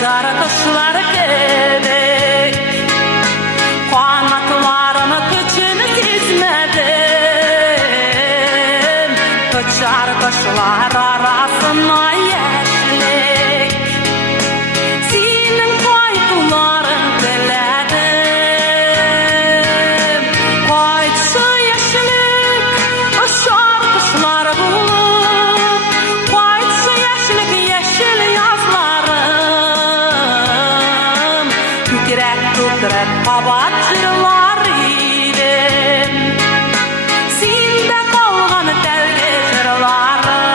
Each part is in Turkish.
sarı kışlar gerek. Kanatlarımı kıçını dizmedim, uçar kışlar arasına yeşlik. Senin koyduların diledim, koydu yeşlik, uçar kışlar bulup, koydu yeşlik yeşil yazlarım. Kükrek tutrek kabat jırlar idim, sende kalgan devge jırlarım.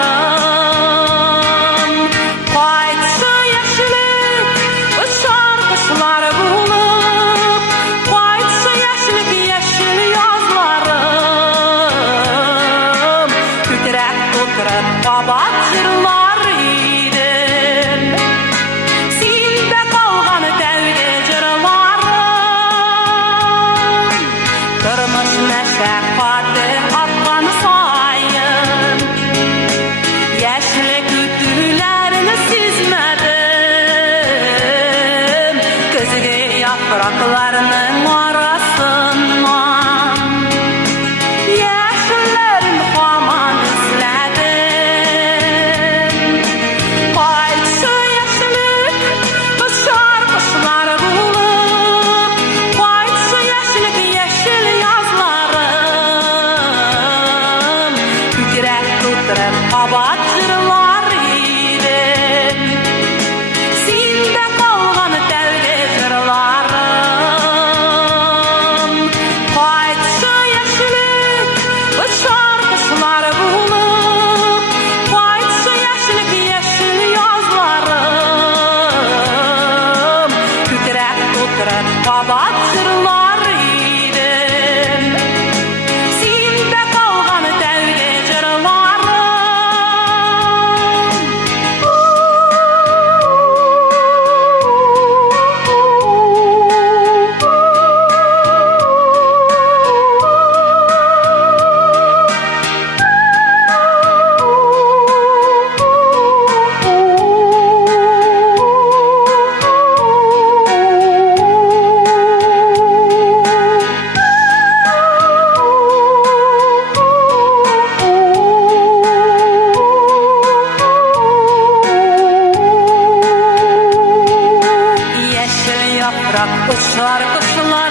Koydu yeşlik, uçar kışlar bulup, koydu yeşlik yeşil yazlarım. Kükrek tutrek kabat jırlar idim, sende kalgan devge jırlarım. Kırmış meşakkatı atkan sayın, yeşillik ütülerini sizmedim, gözüge yapraklarının arasından yeşillerin haman izledim. Koydu yeşillik, uçar kışlar bulup, koydu yeşillik yeşil yazlarım. Kükrek tutrep kabat jırlar idim, sende kalgan devge jırlarım. Koydu yeşillik, uçar kışlar bulup, koydu yeşillik yeşil yazlarım. Kükrek tutrep kabat jırlar idim, sende kalgan devge jırlarım. Yeşil yaprak uçar kışlar